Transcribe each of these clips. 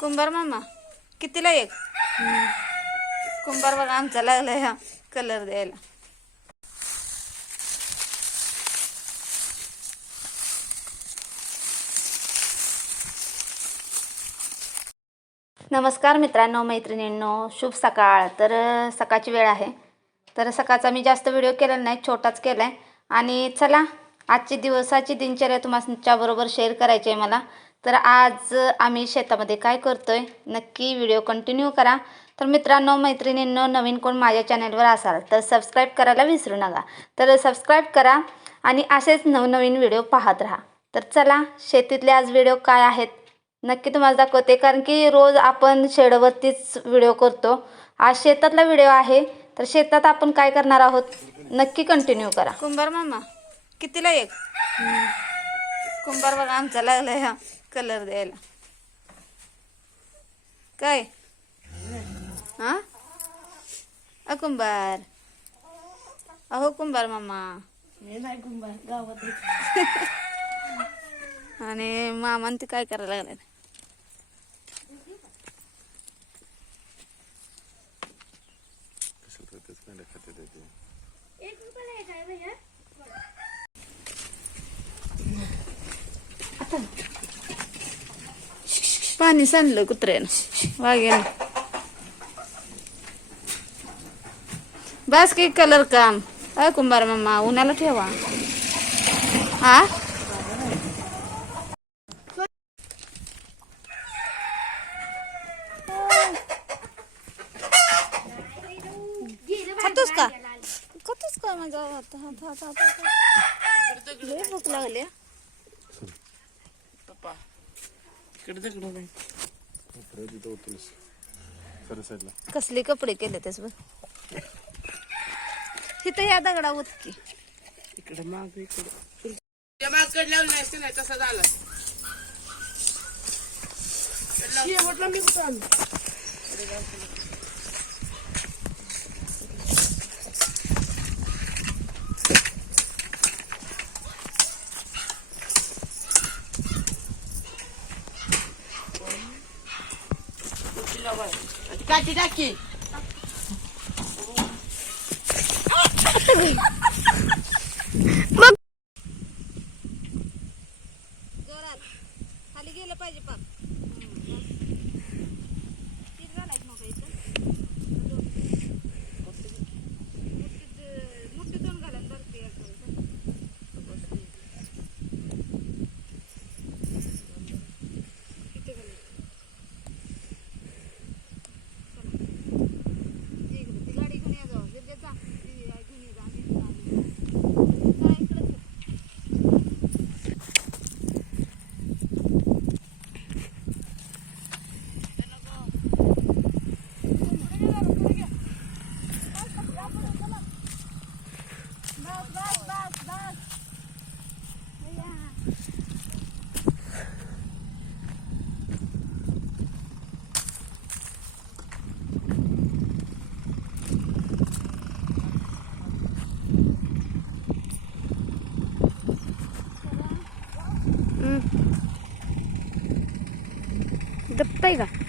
कुंभार मामा कितीला एक? कुंभार बघा आमचा लागलाय हा कलर द्यायला. नमस्कार मित्रांनो मैत्रिणींनो शुभ सकाळ. तर सकाळची वेळ आहे. तर सकाळचा मी जास्त व्हिडिओ केलेला नाही छोटाच केला आहे आणि चला आजची दिवसाची दिनचर्या तुमच्याबरोबर शेअर करायची आहे मला. तर आज आम्ही शेतामध्ये काय करतोय नक्की व्हिडिओ कंटिन्यू करा. तर मित्रांनो मैत्रिणींनो नवीन कोण माझ्या चॅनलवर असाल तर सबस्क्राईब करायला विसरू नका. तर सबस्क्राईब करा आणि असेच नवनवीन व्हिडिओ पाहत राहा. तर चला शेतीतले आज व्हिडिओ काय आहेत नक्की तुम्हाला दाखवते. कारण की रोज आपण शेडवरतीच व्हिडिओ करतो. आज शेतातला व्हिडिओ आहे. तर शेतात आपण काय करणार आहोत नक्की कंटिन्यू करा. कुंभार मामा कितीला एक? कुंभार बघा आमचा लागलाय हा. कलर द्यायला. काय? हा? अ कुंभार. अहो कुंभार मामा. हे नाही कुंभार गावात आणि मामान ते काय करायला लागले एक रुपयाला एक आहे भैया पाणी सांडलं कुत्र्यानं. वाघ्यानं बस की कलर काम. अ कुंभार मामा उन्हाला ठेवा. हा खातोस का? खातोस का माझा हात हात हात हात कसले कपडे केले तेच बघ. तिथं या दगडा उतकी. इकडे माग इकडे. मागकडे लावलं असते नाही तसा झाला. शेवटला मी कुठं आणलं? काठी टाकी जोरात खाली गेलं पाहिजे पाक मुठ्ठी दोन घाला आणि धरती एक घाला. किती घालायचं? चला. इकडे ती गाडी घेऊन या जाऊ. गिरग्यात जा. ती घेऊन ये जा. आम्ही इकडं आलो. चला, इकडंच आहे. दप्पाय का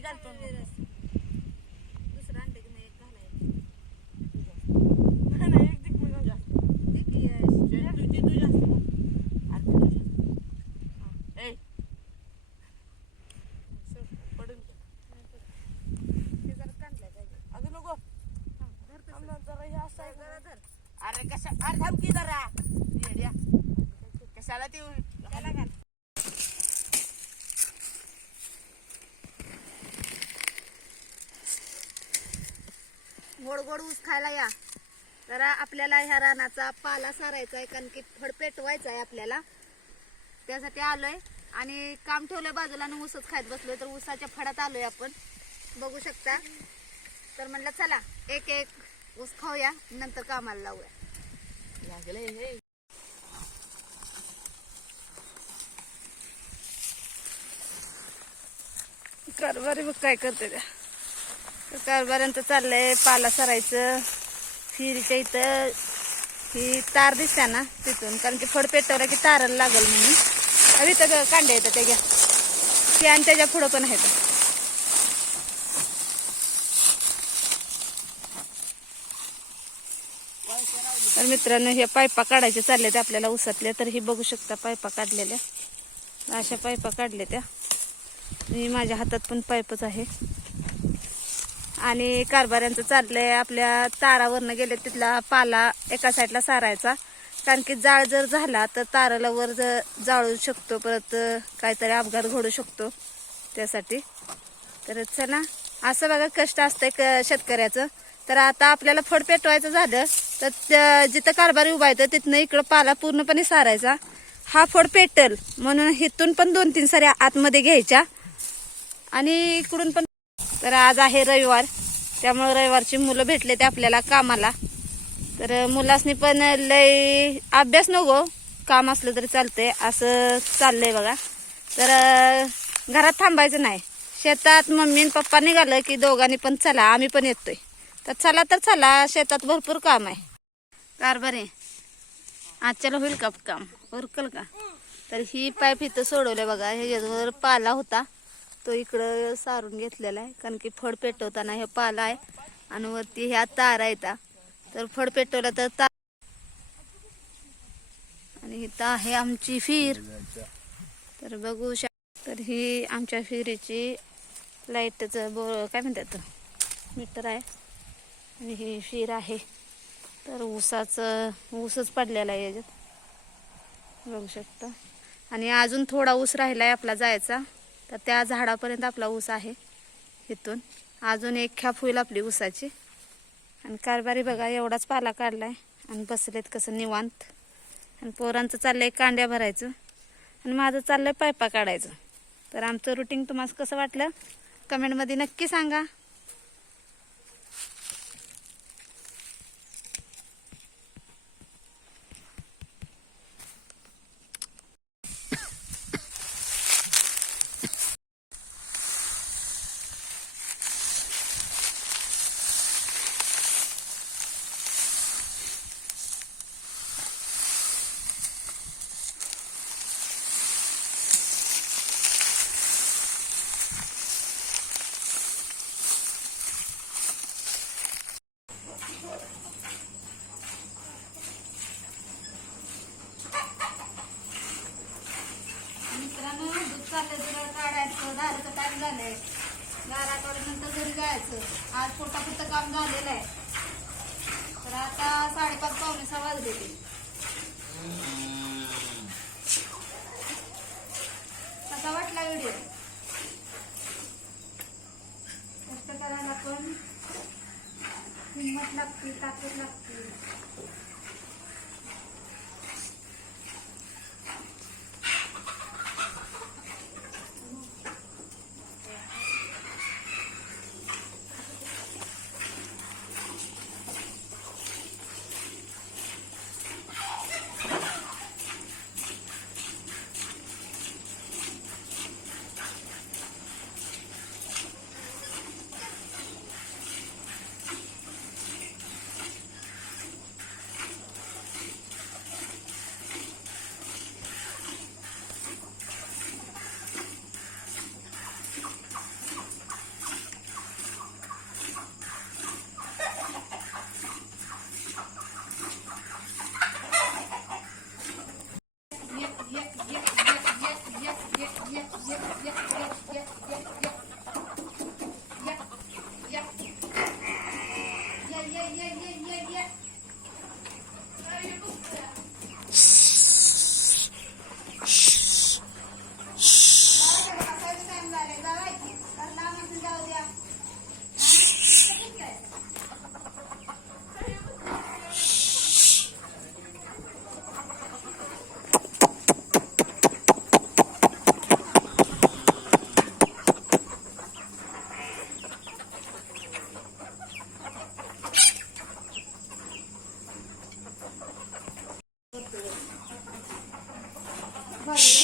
मी घालतो दुसरं की नाही एक नाही, एक दिक मी घालतो. ते की, अं, तुझी तुझी असते मग. अर्धी तुझी. ए सर, पडून घे. अगं नको थांब ना, जरा असं आहे का? अरे कशा अरे थांब की जरा. कशाला ते त्याला घाल गोड गोड ऊस खायला या. जरा आपल्याला ह्या रानाचा पाला सारायचा आहे कारण की फड पेटवायचा आहे आपल्याला. त्यासाठी आलोय. आणि काम ठेवलंय बाजूला आणि ऊसच खात बसलोय तर ऊसाच्या फडात आलोय आपण. बघू शकता. तर म्हणलं चला एक एक ऊस खाऊया नंतर कामाला लावूया. लागलंय हे. कारभारी बघ काय करते त्या. तर चाललंय पाला सरायचं. फिरीच्या इथं ही तार दिसते ना तिथून. कारण की फड पेटवलं की ताराला लागल म्हणून. अरे इथं येतात येतं त्याच्या ते आणि त्याच्या पुढं पण आहेत. तर मित्रांनो हे पायपा काढायचे चालले त्या आपल्याला उसातल्या तर ही बघू शकता पायपा काढलेल्या. अशा पायपा काढल्या त्या. माझ्या हातात पण पाईपच आहे. आणि कारभाऱ्यांचं चाललंय. आपल्या तारावरनं गेले तिथला पाला एका साईडला सारायचा. कारण की जाळ जर झाला तर ताराला वर जर जाळू शकतो. परत काहीतरी अपघात घडू शकतो त्यासाठी. तर चला असं बघा कष्ट असतंय क शेतकऱ्याचं. तर आता आपल्याला फड पेटवायचं झालं तर त्या- जिथं कारभारी उभा येतं तिथनं इकडं पाला पूर्णपणे सारायचा. हा फड पेटल. म्हणून हिथून पण दोन तीन साऱ्या आतमध्ये घ्यायच्या. आणि इकडून पण तर आज आहे रविवार. त्यामुळे रविवारची मुलं भेटले ते आपल्याला कामाला. तर मुलासनी पण लय अभ्यास नको हो. काम असलं तरी चालतंय. असं चाललंय बघा. तर घरात थांबायचं नाही. शेतात मम्मी आणि पप्पा निघालं की दोघांनी पण चला आम्ही पण येतोय. तर चला तर चला शेतात भरपूर काम आहे. कारभारी आजच्याला होईल का काम? उरकल का? तर ही पाईप इथं सोडवलं बघा. ह्याच्यावर पाला होता तो इकडं सारून घेतलेला आहे. कारण की फड पेटवताना हे पाला आहे आणि वरती ह्या तार आहेत तर फड पेटवलं तर तार आणि इथं आहे आमची फिर. तर बघू शक तर ही आमच्या फिरीची लाईटचं बो काय म्हणतात मीटर आहे. आणि ही फिर आहे. तर ऊसाचं ऊसच पडलेला आहे याच्यात. बघू शकता. आणि अजून थोडा ऊस राहिला आहे आपला जायचा. तर त्या झाडापर्यंत आपला ऊस आहे इथून. अजून एक ख्याप होईल आपली ऊसाची. आणि कारभारी बघा एवढाच पाला काढलाय आणि बसलेत कसं निवांत. आणि पोरांचं चाललंय कांड्या भरायचं आणि माझं चाललंय पायपा काढायचं. तर आमचं रुटीन तुम्हाला कसं वाटलं? कमेंटमध्ये नक्की सांगा. Shh.